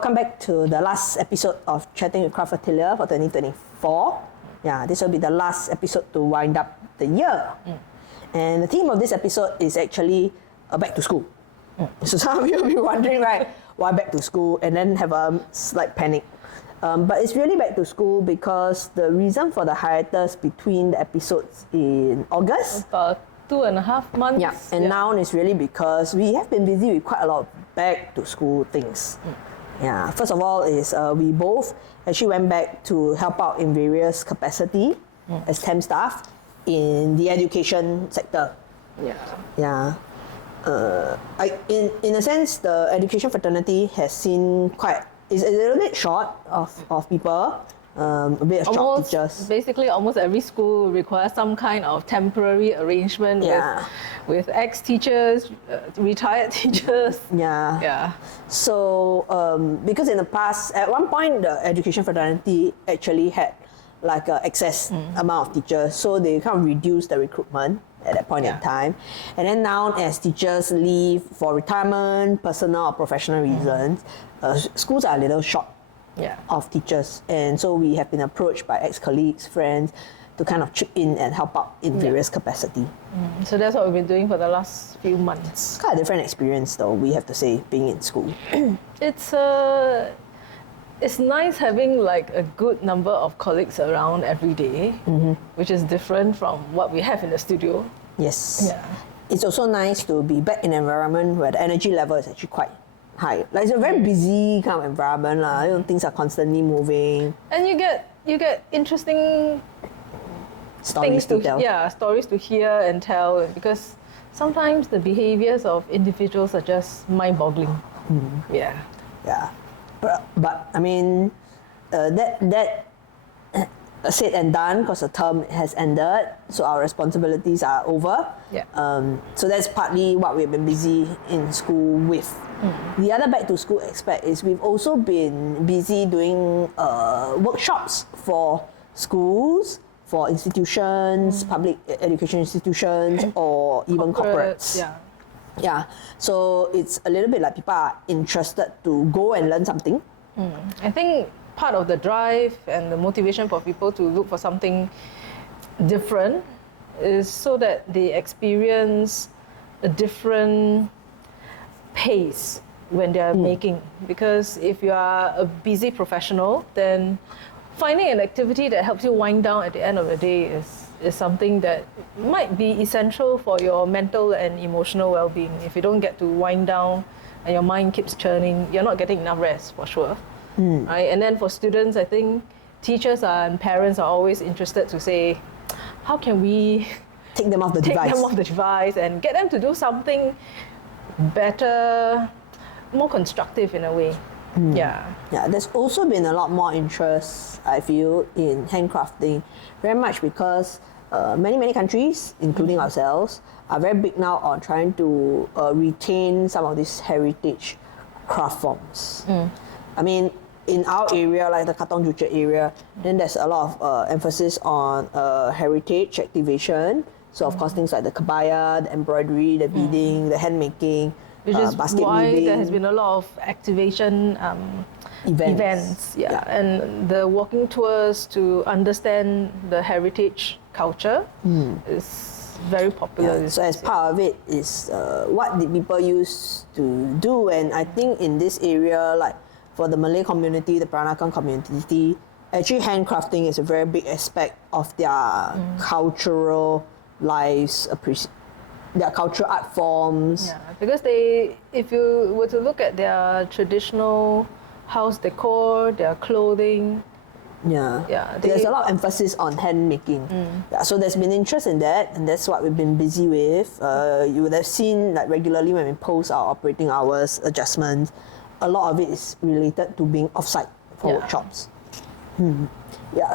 welcome back to the last episode of Chatting with Craft Atelier for 2024. Yeah, this will be the last episode to wind up the year. And the theme of this episode is actually back to school. So some of you will be wondering, right, why back to school, and then have a slight panic. But it's really back to school because the reason for the hiatus between the episodes in August, about 2.5 months. yeah, and now is really because we have been busy with quite a lot of back to school things. Yeah, first of all is we both actually went back to help out in various capacity as temp staff in the education sector. Yeah. In a sense, the education fraternity has seen is a little bit short of people. A bit of short teachers. Basically, almost every school requires some kind of temporary arrangement with ex-teachers, retired teachers. Yeah. So, because in the past, at one point, the education fraternity actually had like an excess amount of teachers, so they kind of reduced the recruitment at that point in time. And then now, as teachers leave for retirement, personal or professional reasons, schools are a little short of teachers, and so we have been approached by ex-colleagues, friends, to kind of chip in and help out in various capacity. So that's what we've been doing for the last few months. Quite a different experience, though, we have to say, being in school. It's nice having like a good number of colleagues around every day, which is different from what we have in the studio. Yes. Yeah. It's also nice to be back in an environment where the energy level is actually quite high. Like, it's a very busy kind of environment. Things are constantly moving. And you get interesting Stories to tell. Yeah, stories to hear and tell, because sometimes the behaviors of individuals are just mind-boggling. Yeah. But I mean, that said and done, because the term has ended, so our responsibilities are over. So that's partly what we've been busy in school with. The other back to school aspect is we've also been busy doing workshops for schools, for institutions, public education institutions, or even corporates. Yeah, so it's a little bit like people are interested to go and learn something. I think part of the drive and the motivation for people to look for something different is so that they experience a different pace when they are making. Because if you are a busy professional, then finding an activity that helps you wind down at the end of the day is something that might be essential for your mental and emotional well-being. If you don't get to wind down and your mind keeps churning, you're not getting enough rest, for sure. Right? And then for students, I think teachers and parents are always interested to say, how can we take them off the device and get them to do something better, more constructive in a way. Yeah, there's also been a lot more interest, I feel, in handcrafting, very much because many countries, including ourselves, are very big now on trying to retain some of these heritage craft forms. I mean, in our area, like the Katong Joo Chiat area, then there's a lot of emphasis on heritage activation. So of course things like the kabaya, the embroidery, the beading, the handmaking, which is basket why weaving. There has been a lot of activation events. And the walking tours to understand the heritage culture is very popular. So as part of it is what did people used to do, and I think in this area, like for the Malay community, the Peranakan community, actually handcrafting is a very big aspect of their cultural lives, their cultural art forms. Because if you were to look at their traditional house decor, their clothing, there's a lot of emphasis on hand making. So there's been interest in that, and that's what we've been busy with. You would have seen like regularly when we post our operating hours adjustments, a lot of it is related to being off-site for workshops.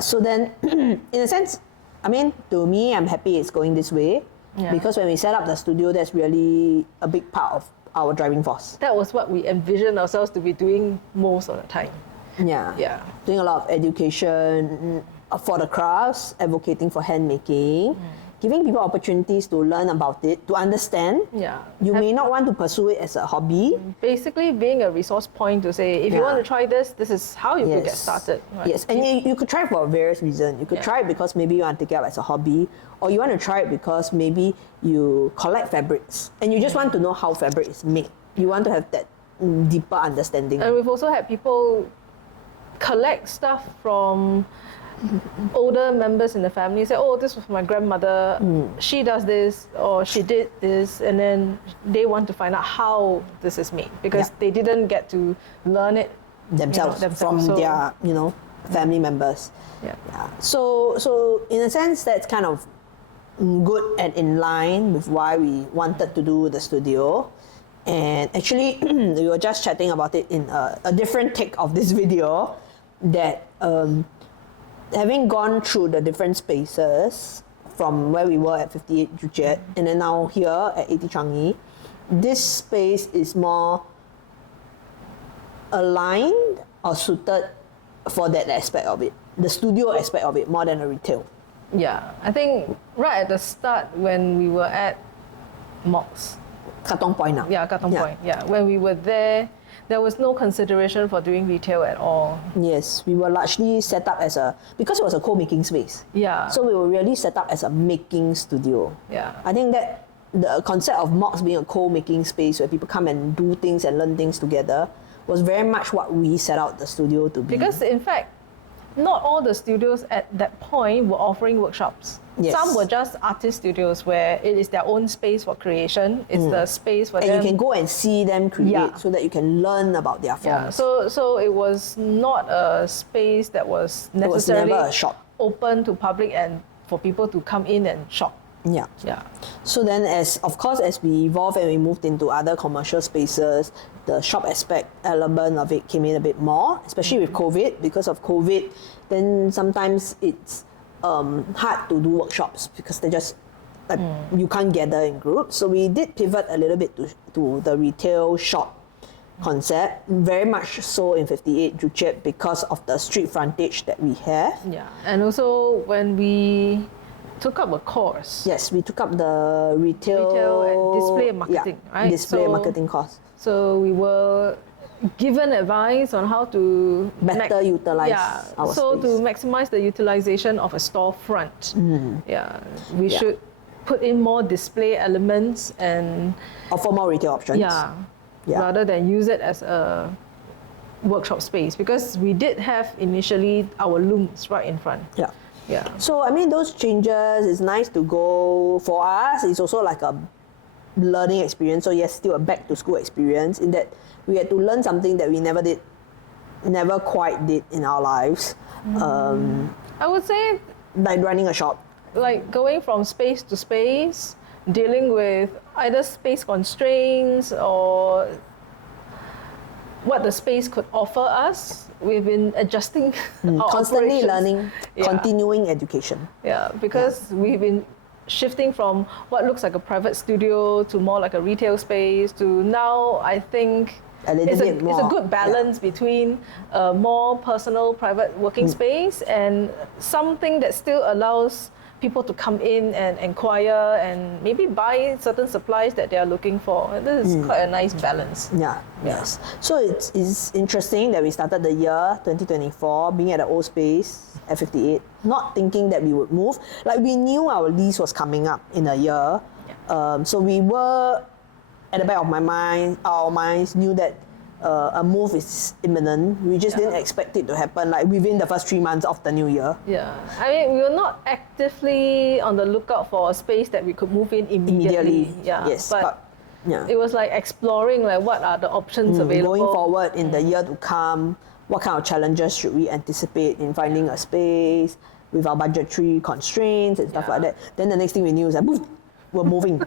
So then, in a sense, I mean, to me, I'm happy it's going this way, because when we set up the studio, that's really a big part of our driving force. That was what we envisioned ourselves to be doing most of the time. Doing a lot of education for the crafts, advocating for hand making, giving people opportunities to learn about it, to understand. Yeah. You may not want to pursue it as a hobby. Basically being a resource point to say, if you want to try this, this is how you could get started. Right? Yes, and you could try it for various reasons. You could try it because maybe you want to take it up as a hobby, or you want to try it because maybe you collect fabrics and you just want to know how fabric is made. You want to have that deeper understanding. And we've also had people collect stuff from older members in the family, say, oh, this was my grandmother, she does this, or she did this, and then they want to find out how this is made, because they didn't get to learn it themselves from their, family members. Yeah. So in a sense, that's kind of good and in line with why we wanted to do the studio. And actually, we were just chatting about it in a different take of this video, that having gone through the different spaces from where we were at 58 Joo Chiat and then now here at 80 Changi, this space is more aligned or suited for that aspect of it, the studio aspect of it, more than a retail. Yeah, I think right at the start when we were at Mox, Katong Point now. Yeah, Katong Point. Yeah, when we were there was no consideration for doing retail at all. Yes, we were largely set up because it was a co-making space. Yeah. So we were really set up as a making studio. Yeah. I think that the concept of Mox being a co-making space where people come and do things and learn things together was very much what we set out the studio to be. Because in fact, not all the studios at that point were offering workshops. Yes. Some were just artist studios where it is their own space for creation. It's the space for them. And you can go and see them create so that you can learn about their forms. Yeah. So it was not a space that was necessarily never a shop. Open to public and for people to come in and shop. Yeah. Yeah. So then as we evolved and we moved into other commercial spaces, the shop aspect element of it came in a bit more, especially with COVID. Because of COVID, then sometimes it's hard to do workshops because they just you can't gather in groups. So we did pivot a little bit to the retail shop concept, very much so in 58 Joo Chiat because of the street frontage that we have. Yeah, and also when we took up a course. Yes, we took up the retail and display and marketing, right? Display and marketing course. So we were given advice on how to better utilize our so space. To maximize the utilization of a storefront. Yeah, we should put in more display elements and offer more retail options. Rather than use it as a workshop space, because we did have initially our looms right in front. Yeah. So I mean, those changes, it's nice to go. For us, it's also like a learning experience. So yes, still a back to school experience in that we had to learn something that we never quite did in our lives. I would say like running a shop. Like going from space to space, dealing with either space constraints or what the space could offer us. We've been adjusting our constantly operations. Learning, continuing education. Yeah, because we've been shifting from what looks like a private studio to more like a retail space to now I think it's a good balance between a more personal private working space and something that still allows people to come in and inquire and maybe buy certain supplies that they are looking for. This is quite a nice balance. Yes. So it's interesting that we started the year 2024 being at the old space at 58, not thinking that we would move. Like we knew our lease was coming up in a year. So we were, at the back of our minds knew that a move is imminent. We just didn't expect it to happen like within the first 3 months of the new year. Yeah, I mean, we were not actively on the lookout for a space that we could move in immediately. Yes, but it was like exploring like what are the options available. Going forward in the year to come, what kind of challenges should we anticipate in finding a space with our budgetary constraints and stuff like that. Then the next thing we knew is that we're moving.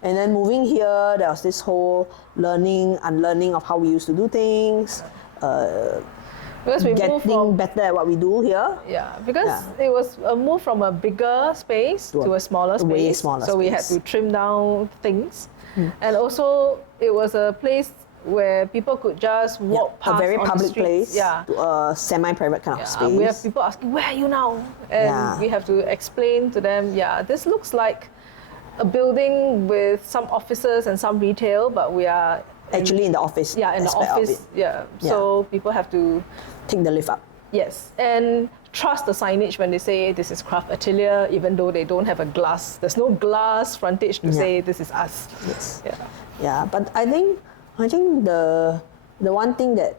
And then moving here, there was this whole unlearning of how we used to do things, because we getting better at what we do here. Because it was a move from a bigger space to a smaller space. Way smaller so we had to trim down things. And also it was a place where people could just walk past a very on the public streets. place to a semi-private kind of space. We have people asking, where are you now? And we have to explain to them, this looks like a building with some offices and some retail, but we are actually in the office. Yeah, in the office. So people have to take the lift up. Yes, and trust the signage when they say this is Craft Atelier, even though they don't have a glass. There's no glass frontage to say this is us. Yes. Yeah, but I think the one thing that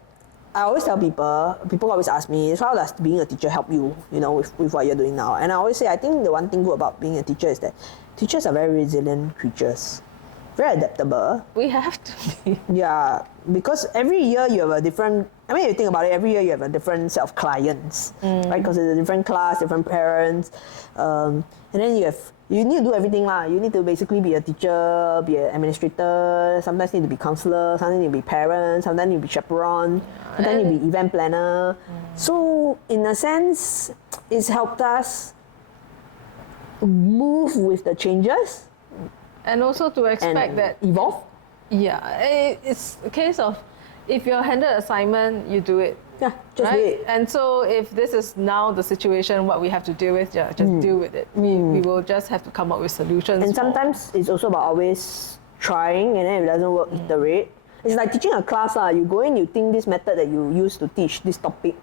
I always tell people always ask me is, how does being a teacher help you, with what you're doing now? And I always say, I think the one thing good about being a teacher is that teachers are very resilient creatures, very adaptable. We have to be. Yeah, because every year you have a different, you think about it, every year you have a different set of clients, right? Because it's a different class, different parents. And then you need to do everything lah. You need to basically be a teacher, be an administrator, sometimes need to be counselor, sometimes need to be parent, sometimes need to be chaperone, sometimes need to be event planner. So in a sense, it's helped us move with the changes. And also to expect that evolve. Yeah, it's a case of if you're handed an assignment, you do it. Yeah, just do it. And so if this is now the situation, what we have to deal with, just deal with it. We will just have to come up with solutions. And sometimes it's also about always trying, and then if it doesn't work, iterate. It's like teaching a class. You go in, you think this method that you use to teach this topic,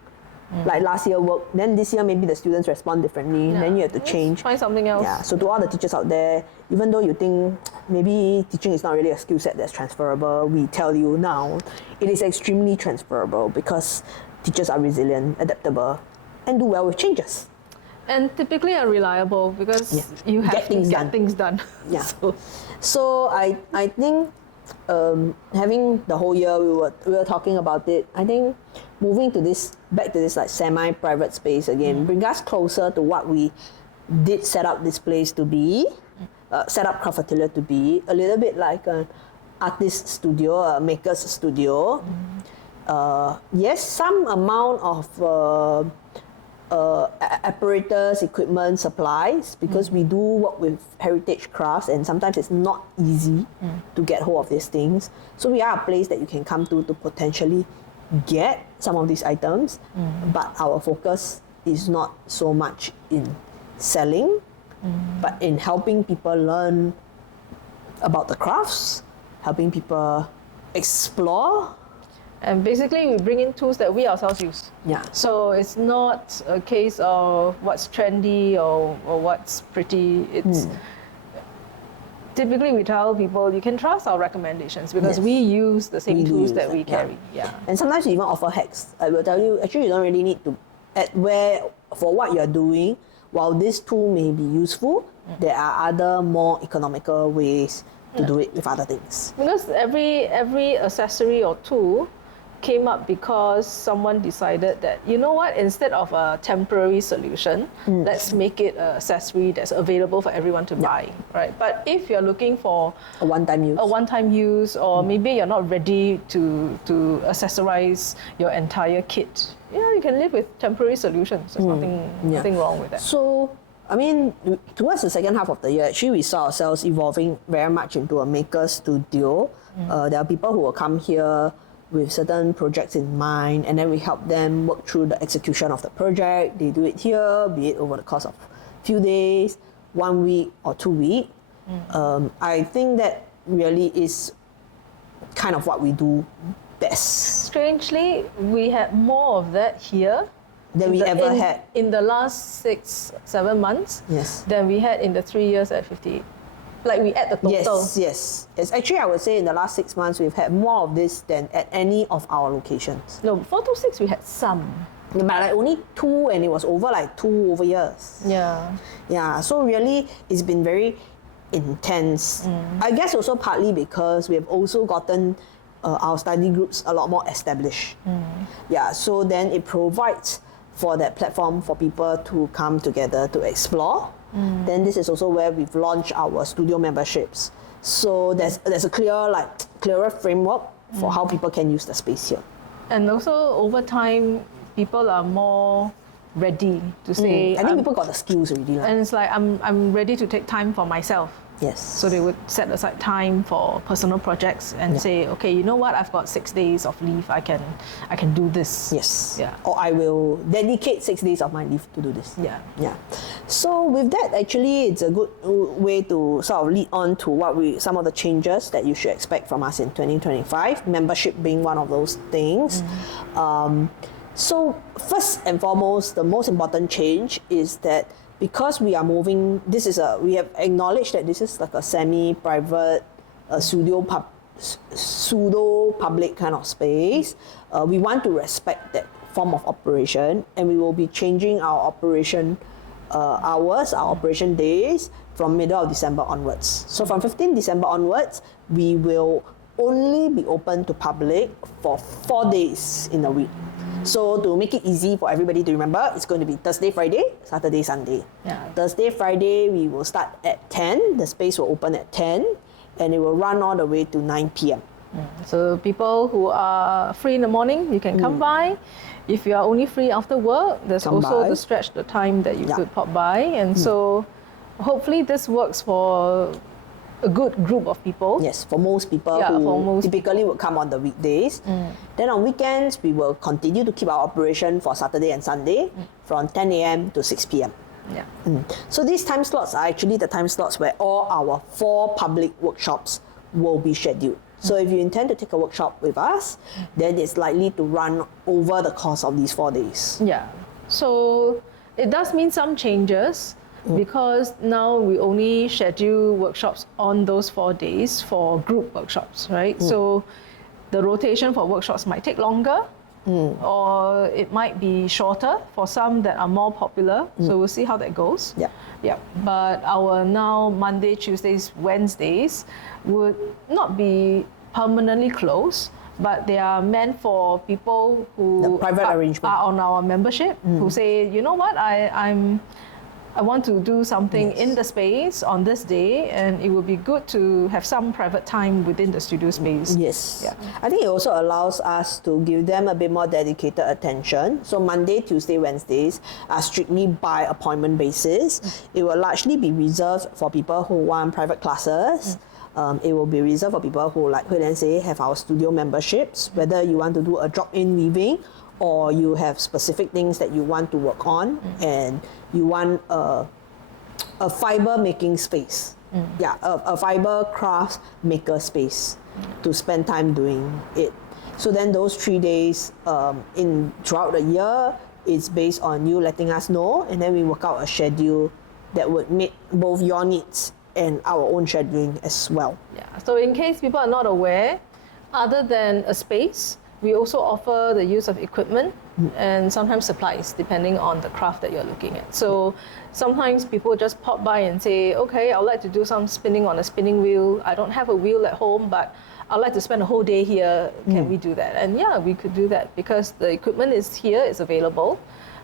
like last year worked, then this year maybe the students respond differently, then you have to change. Find something else. Yeah, so to all the teachers out there, even though you think maybe teaching is not really a skill set that's transferable, we tell you now, it is extremely transferable because teachers are resilient, adaptable, and do well with changes. And typically are reliable because you have to get things done. Yeah. So I think having the whole year we were talking about it. I think moving back to this like semi-private space again bring us closer to what we did set up this place to be, set up Craft Atelier to be, a little bit like an artist studio, a maker's studio. Yes, some amount of apparatus, equipment, supplies, because we do work with heritage crafts and sometimes it's not easy to get hold of these things. So we are a place that you can come to potentially get some of these items, but our focus is not so much in selling, but in helping people learn about the crafts, helping people explore. And basically, we bring in tools that we ourselves use. Yeah. So it's not a case of what's trendy or what's pretty. It's typically we tell people you can trust our recommendations because we use the same tools that we carry. Yeah. And sometimes we even offer hacks. I will tell you, actually, you don't really need to for what you're doing. While this tool may be useful, there are other more economical ways to do it with other things. Because every accessory or tool came up because someone decided that, you know what, instead of a temporary solution, let's make it an accessory that's available for everyone to buy, right? But if you're looking for a one-time use, or maybe you're not ready to accessorize your entire kit, you can live with temporary solutions. There's nothing wrong with that. So, towards the second half of the year, actually, we saw ourselves evolving very much into a maker studio. There are people who will come here with certain projects in mind, and then we help them work through the execution of the project. They do it here, be it over the course of a few days, 1 week or 2 weeks. I think that really is kind of what we do best. Strangely, we had more of that here than we ever had in the last 6-7 months. Yes. Than we had in the 3 years at 58. Like we add the total. Yes. Actually, I would say in the last 6 months we've had more of this than at any of our locations. No, 4 to 6 we had some. But like only 2, and it was over like 2 over years. Yeah. So really, it's been very intense. I guess also partly because we have also gotten our study groups a lot more established. Yeah. So then it provides for that platform for people to come together to explore. Then this is also where we've launched our studio memberships. So there's a clearer framework for how people can use the space here. And also over time, people are more ready to say. I think people got the skills already. And it's like I'm ready to take time for myself. Yes. So they would set aside time for personal projects and say, okay, you know what, I've got 6 days of leave, I can do this. Yes. Yeah. Or I will dedicate 6 days of my leave to do this. Yeah. Yeah. So with that, actually, it's a good way to sort of lead on to some of the changes that you should expect from us in 2025. Membership being one of those things. So first and foremost, the most important change is that because we are moving, we have acknowledged that this is like a semi-private, pseudo-public kind of space. We want to respect that form of operation, and we will be changing our operation hours, our operation days from middle of December onwards. So from 15 December onwards, we will only be open to public for 4 days in a week. So to make it easy for everybody to remember, it's going to be Thursday, Friday, Saturday, Sunday. Yeah. Thursday, Friday, we will start at 10. The space will open at 10, and it will run all the way to 9 p.m. So people who are free in the morning, you can come by. If you are only free after work, there's to stretch the time that you could pop by. And so hopefully this works for a good group of people. Yes, for most people who typically would come on the weekdays. Then on weekends, we will continue to keep our operation for Saturday and Sunday from 10 a.m. to 6 p.m. Yeah. So these time slots are actually the time slots where all our 4 public workshops will be scheduled. So if you intend to take a workshop with us, then it's likely to run over the course of these 4 days. Yeah. So it does mean some changes. Because now we only schedule workshops on those 4 days for group workshops, right? So the rotation for workshops might take longer, or it might be shorter for some that are more popular. So we'll see how that goes. Yeah. But our now Monday, Tuesdays, Wednesdays would not be permanently closed, but they are meant for people who are on our membership, who say, you know what, I want to do something in the space on this day, and it would be good to have some private time within the studio space. Yes. Yeah. I think it also allows us to give them a bit more dedicated attention. So Monday, Tuesday, Wednesdays are strictly by appointment basis. It will largely be reserved for people who want private classes. It will be reserved for people who, like Hui Lian say, have our studio memberships, whether you want to do a drop-in weaving or you have specific things that you want to work on and you want a fiber making space. A fiber crafts maker space to spend time doing it. So then those 3 days throughout the year, it's based on you letting us know, and then we work out a schedule that would meet both your needs and our own scheduling as well. Yeah. So in case people are not aware, other than a space, we also offer the use of equipment and sometimes supplies, depending on the craft that you're looking at. So sometimes people just pop by and say, okay, I would like to do some spinning on a spinning wheel. I don't have a wheel at home, but I'd like to spend a whole day here. Can we do that? And yeah, we could do that because the equipment is here, it's available.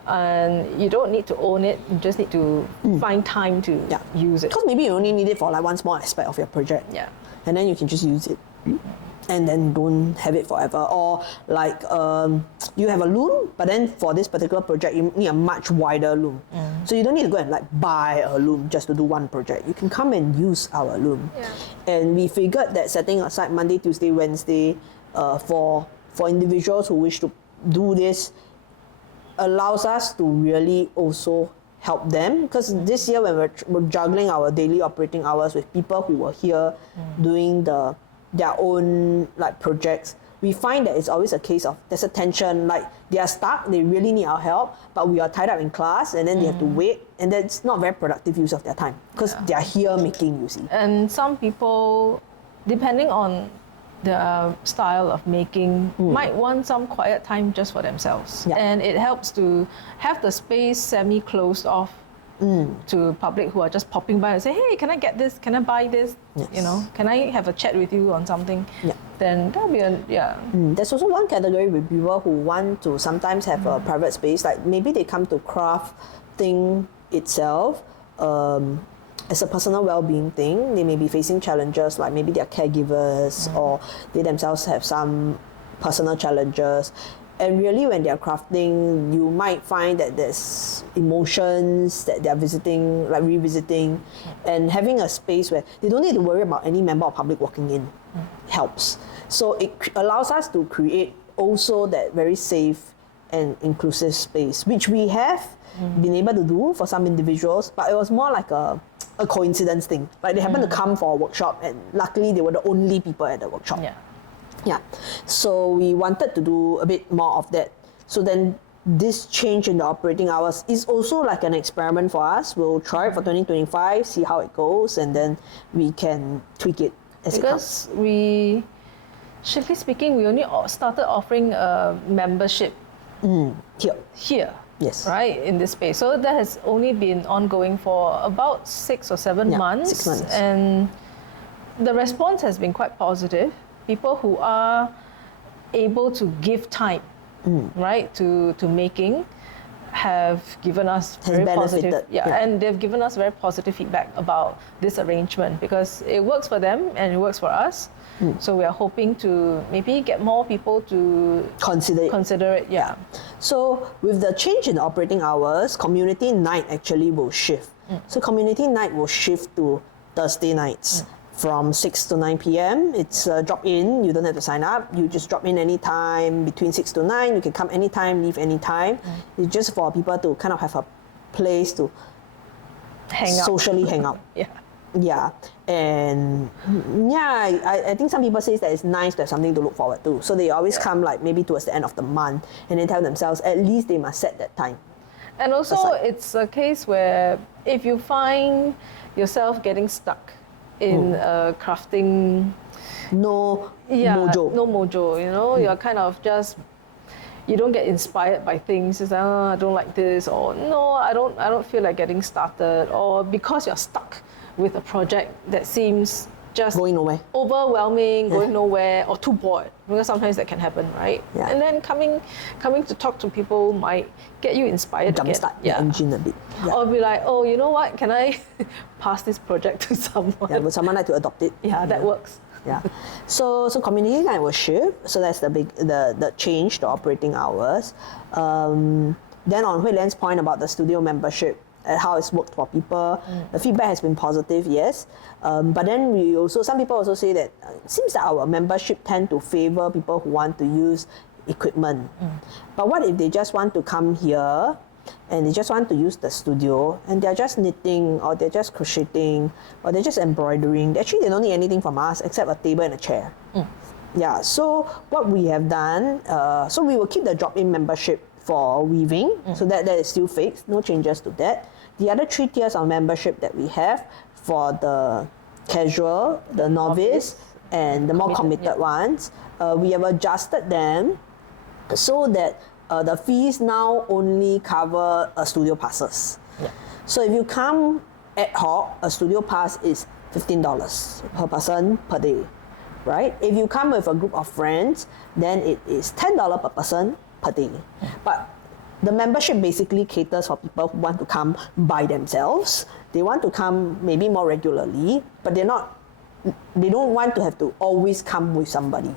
And you don't need to own it, you just need to find time to use it. Because maybe you only need it for like one small aspect of your project. Yeah. And then you can just use it. And then don't have it forever. Or like you have a loom, but then for this particular project, you need a much wider loom. So you don't need to go and like buy a loom just to do one project. You can come and use our loom. And we figured that setting aside Monday, Tuesday, Wednesday for individuals who wish to do this allows us to really also help them, because this year when we're juggling our daily operating hours with people who were here doing their own like projects, we find that it's always a case of there's a tension, like they are stuck, they really need our help, but we are tied up in class and then they have to wait, and that's not very productive use of their time because they are here making, you see. And some people, depending on the style of making, might want some quiet time just for themselves. And it helps to have the space semi-closed off to public who are just popping by and say, hey, can I get this? Can I buy this? You know, can I have a chat with you on something? Then that'll be There's also one category with people who want to sometimes have a private space, like maybe they come to craft thing itself as a personal well-being thing. They may be facing challenges, like maybe they're caregivers or they themselves have some personal challenges, And really, when they're crafting, you might find that there's emotions that they're visiting, like revisiting, and having a space where they don't need to worry about any member of public walking in helps. So it allows us to create also that very safe and inclusive space, which we have been able to do for some individuals, but it was more like a coincidence thing. Like they happened to come for a workshop, and luckily they were the only people at the workshop. Yeah. So we wanted to do a bit more of that. So then this change in the operating hours is also like an experiment for us. We'll try it for 2025, see how it goes, and then we can tweak it as it comes. Because we, strictly speaking, we only started offering a membership here. Yes. Right, in this space. So that has only been ongoing for about 6 or 7 months. 6 months. And the response has been quite positive. People who are able to give time, right, to making have given us very positive, and they've given us very positive feedback about this arrangement because it works for them and it works for us. So we are hoping to maybe get more people to consider it. Yeah. So with the change in operating hours, community night actually will shift. So community night will shift to Thursday nights. From 6 to 9 p.m. It's drop in. You don't have to sign up. You just drop in anytime between 6 to 9. You can come anytime, leave anytime. It's just for people to kind of have a place to socially hang out. Yeah. And I think some people say that it's nice to have something to look forward to. So they always come like maybe towards the end of the month and they tell themselves at least they must set that time. And also it's a case where if you find yourself getting stuck in crafting, no mojo, you know, you're kind of just, you don't get inspired by things. It's like, oh, I don't like this, or no, I don't feel like getting started, or because you're stuck with a project that seems just going nowhere, overwhelming, going nowhere, or too bored, because sometimes that can happen, right? And then coming to talk to people might get you inspired again. Jumpstart the engine a bit. Or be like, oh, you know what? Can I pass this project to someone? Would someone like to adopt it? That works. So community night will shift. So that's the change, the operating hours. Then on Hui Lian's point about the studio membership, and how it's worked for people. The feedback has been positive, yes. But then some people also say that it seems that our membership tend to favor people who want to use equipment. But what if they just want to come here and they just want to use the studio and they're just knitting or they're just crocheting or they're just embroidering? Actually, they don't need anything from us except a table and a chair. So what we have done, so we will keep the drop-in membership for weaving, so that is still fixed, no changes to that. The other 3 tiers of membership that we have for the casual, the novice, and the more committed ones, we have adjusted them so that the fees now only cover studio passes. So if you come ad hoc, a studio pass is $15 per person per day, right? If you come with a group of friends, then it is $10 per person per day. But the membership basically caters for people who want to come by themselves. They want to come maybe more regularly, but they don't want to have to always come with somebody.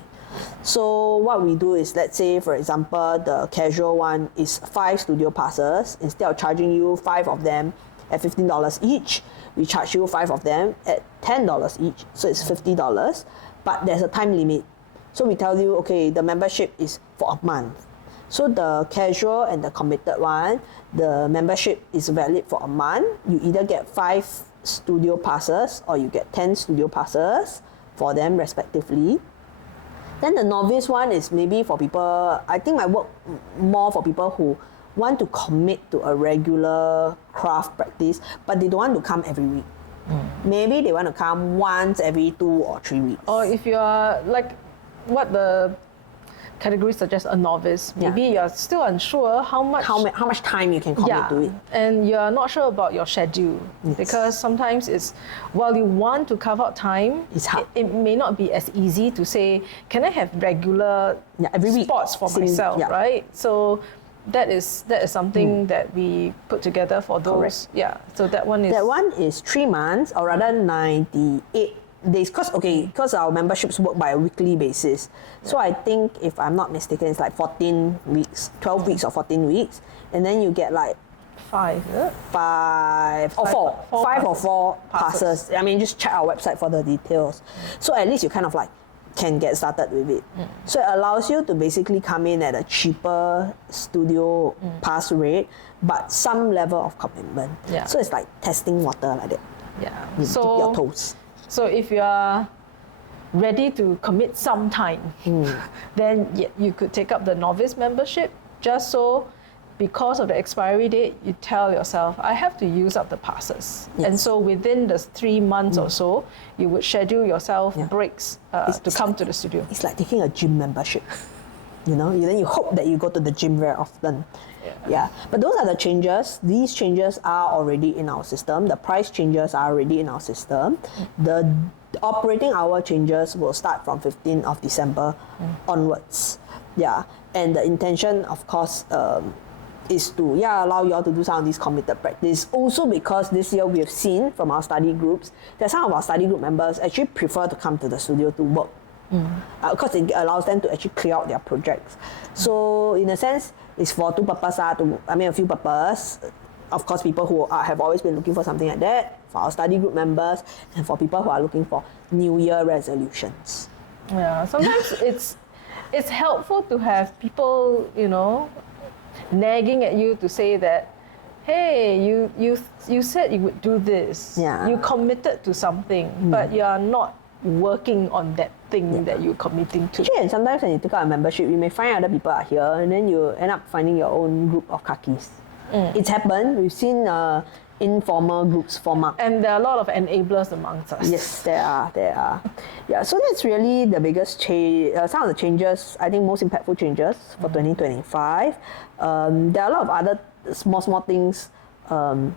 So what we do is, let's say, for example, the casual one is 5 studio passes. Instead of charging you 5 of them at $15 each, we charge you 5 of them at $10 each. So it's $50, but there's a time limit. So we tell you, okay, the membership is for a month. So the casual and the committed one, the membership is valid for a month. You either get 5 studio passes or you get 10 studio passes for them respectively. Then the novice one is maybe for people, I think might work more for people who want to commit to a regular craft practice, but they don't want to come every week. Maybe they want to come once every 2 or 3 weeks. Or if you are like what the category suggests, a novice, maybe you're still unsure how much time you can commit to it. And you're not sure about your schedule, because sometimes it's, while you want to carve out time, it's hard. It may not be as easy to say, can I have regular every week spots for myself, right? So that is something that we put together for those. Correct. So that one is 3 months, or rather 98 days, because our memberships work by a weekly basis. So I think, if I'm not mistaken, it's like 14 weeks, 12 weeks or 14 weeks, and then you get like 5 or 4 passes. I mean, just check our website for the details. So at least you kind of like can get started with it. So it allows you to basically come in at a cheaper studio pass rate, but some level of commitment. Yeah. So it's like testing water like that. Yeah. You dip your toes. So if you are ready to commit some time, then you could take up the novice membership, just so, because of the expiry date, you tell yourself, I have to use up the passes. Yes. And so within the 3 months or so, you would schedule yourself breaks to come to the studio. It's like taking a gym membership. Then you hope that you go to the gym very often. Yeah. But those are the changes. These changes are already in our system. The price changes are already in our system. The operating hour changes will start from 15th of December onwards. Yeah. And the intention, of course, is to allow you all to do some of these committed practice. Also, because this year we have seen from our study groups that some of our study group members actually prefer to come to the studio to work, because it allows them to actually clear out their projects. So in a sense, it's for two purposes. A few purposes. Of course, people who have always been looking for something like that, for our study group members, and for people who are looking for New Year resolutions. Yeah, sometimes it's helpful to have people, nagging at you to say that, hey, you said you would do this. Yeah. You committed to something, but you are not working on that thing that you're committing to. Actually, and sometimes when you take out a membership, you may find other people are here, and then you end up finding your own group of kakis. It's happened. We've seen informal groups form up. And there are a lot of enablers amongst us. Yes, there are. Yeah, so that's really the biggest change. Some of the changes, I think most impactful changes for 2025. There are a lot of other small things. When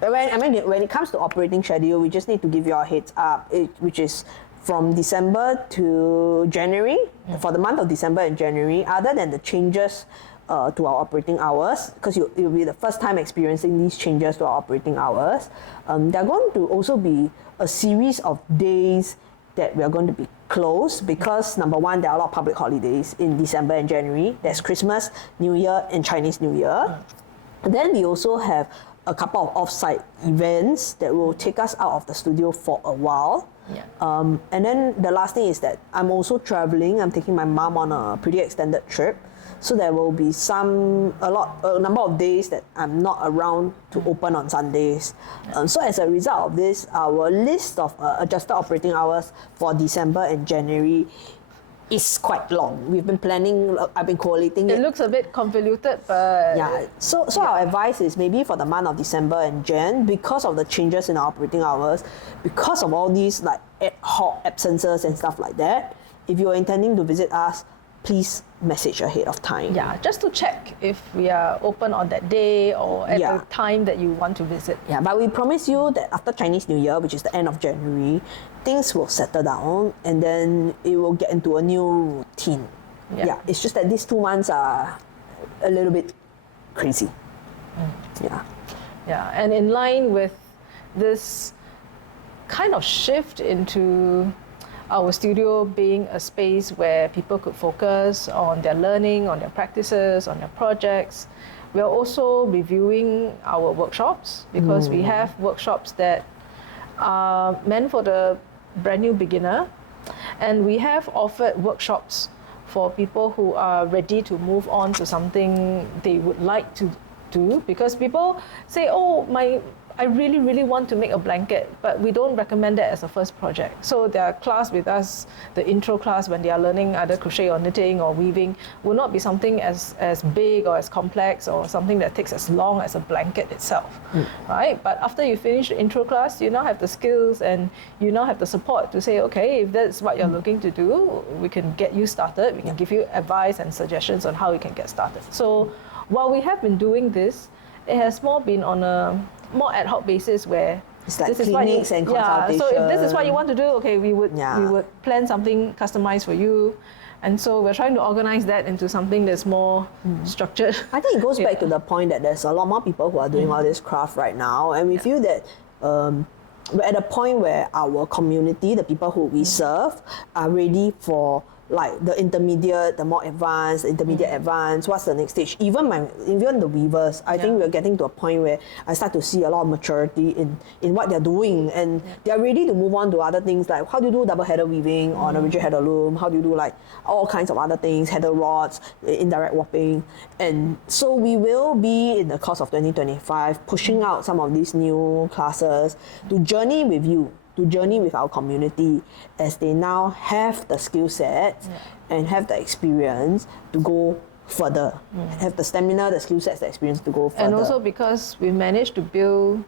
it comes to operating schedule, we just need to give you a heads up, which is from December to January, for the month of December and January, other than the changes to our operating hours, because it will be the first time experiencing these changes to our operating hours. There are going to also be a series of days that we are going to be closed, because number one, there are a lot of public holidays in December and January. There's Christmas, New Year, and Chinese New Year. And then we also have a couple of off-site events that will take us out of the studio for a while. Yeah. And then the last thing is that I'm also traveling. I'm taking my mom on a pretty extended trip. So there will be a number of days that I'm not around to open on Sundays. So as a result of this, our list of adjusted operating hours for December and January is quite long. We've been planning, I've been collating it. It looks a bit convoluted, but... Yeah, so our advice is maybe for the month of December and Jan, because of the changes in our operating hours, because of all these like ad hoc absences and stuff like that, if you're intending to visit us, please message ahead of time. Yeah, just to check if we are open on that day or at the time that you want to visit. Yeah, but we promise you that after Chinese New Year, which is the end of January, things will settle down and then it will get into a new routine. Yeah, it's just that these 2 months are a little bit crazy. Yeah, and in line with this kind of shift into our studio being a space where people could focus on their learning, on their practices, on their projects. We are also reviewing our workshops, because we have workshops that are meant for the brand new beginner, and we have offered workshops for people who are ready to move on to something they would like to do, because people say, I really, really want to make a blanket, but we don't recommend that as a first project. So their class with us, the intro class when they are learning either crochet or knitting or weaving, will not be something as big or as complex or something that takes as long as a blanket itself, right? But after you finish the intro class, you now have the skills and you now have the support to say, okay, if that's what you're looking to do, we can get you started. We can give you advice and suggestions on how you can get started. So while we have been doing this, it has more been on a more ad hoc basis, where it's like clinics and consultation. So if this is what you want to do, okay, we would plan something customized for you. And so we're trying to organize that into something that's more structured. I think it goes back to the point that there's a lot more people who are doing all this craft right now, and we feel that we're at a point where our community, the people who we serve, are ready for like the intermediate, the more advanced, advanced. What's the next stage? Even the weavers, I think we're getting to a point where I start to see a lot of maturity in what they're doing, and they're ready to move on to other things like how do you do double header weaving on a rigid header loom? How do you do like all kinds of other things, header rods, indirect warping, and so we will be in the course of 2025 pushing out some of these new classes to journey with you. To journey with our community as they now have the skill set and have the experience to go further, have the stamina, the skill sets, the experience to go further. And also because we managed to build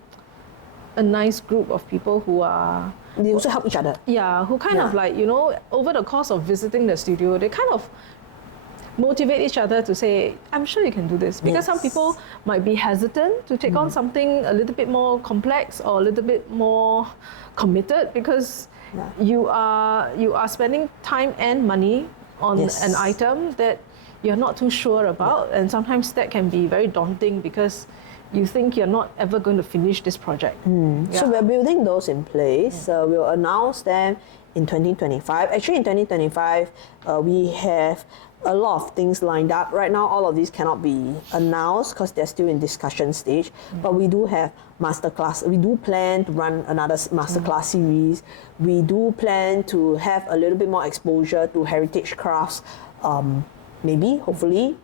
a nice group of people who are... They also help each other. Yeah, who kind of like, over the course of visiting the studio, they kind of motivate each other to say, I'm sure you can do this. Because some people might be hesitant to take on something a little bit more complex or a little bit more committed because you are spending time and money on an item that you're not too sure about. And sometimes that can be very daunting because you think you're not ever going to finish this project. So we're building those in place. We'll announce them in 2025. Actually, in 2025, we have a lot of things lined up. Right now, all of these cannot be announced because they're still in discussion stage. But we do have masterclass. We do plan to run another masterclass series. We do plan to have a little bit more exposure to heritage crafts. Maybe, hopefully,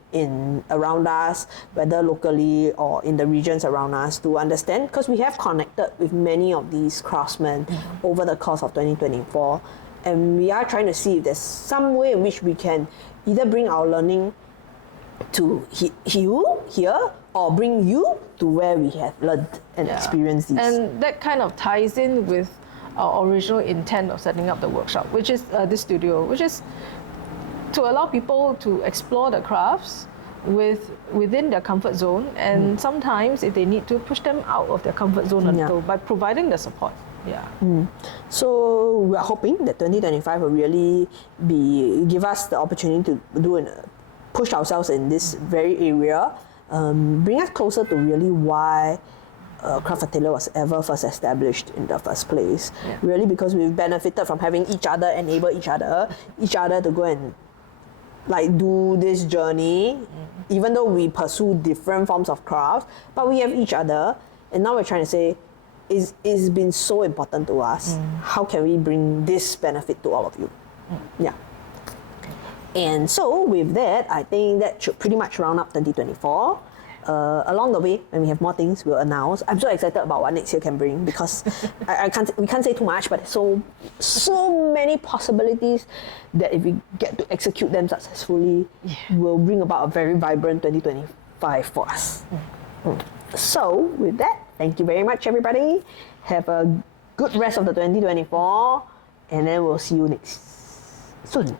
around us, whether locally or in the regions around us, to understand, because we have connected with many of these craftsmen over the course of 2024, and we are trying to see if there's some way in which we can either bring our learning to you here or bring you to where we have learned and experienced these. And that kind of ties in with our original intent of setting up the workshop, which is this studio, which is to allow people to explore the crafts within their comfort zone, and sometimes if they need to, push them out of their comfort zone a little by providing the support. So we are hoping that 2025 will really give us the opportunity to push ourselves in this very area, bring us closer to really why Craft Atelier was ever first established in the first place. Really, because we've benefited from having each other enable each other to go and like do this journey, even though we pursue different forms of crafts, but we have each other, and now we're trying to say, it's been so important to us. How can we bring this benefit to all of you? And so with that, I think that should pretty much round up 2024. Along the way, when we have more things, we'll announce. I'm so excited about what next year can bring because we can't say too much, but so many possibilities that if we get to execute them successfully, will bring about a very vibrant 2025 for us. So with that, thank you very much, everybody. Have a good rest of the 2024, and then we'll see you soon.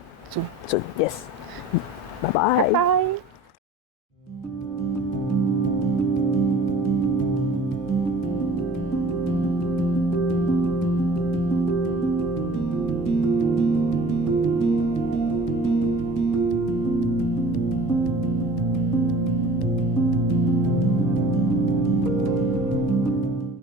Yes. Bye-bye. Bye.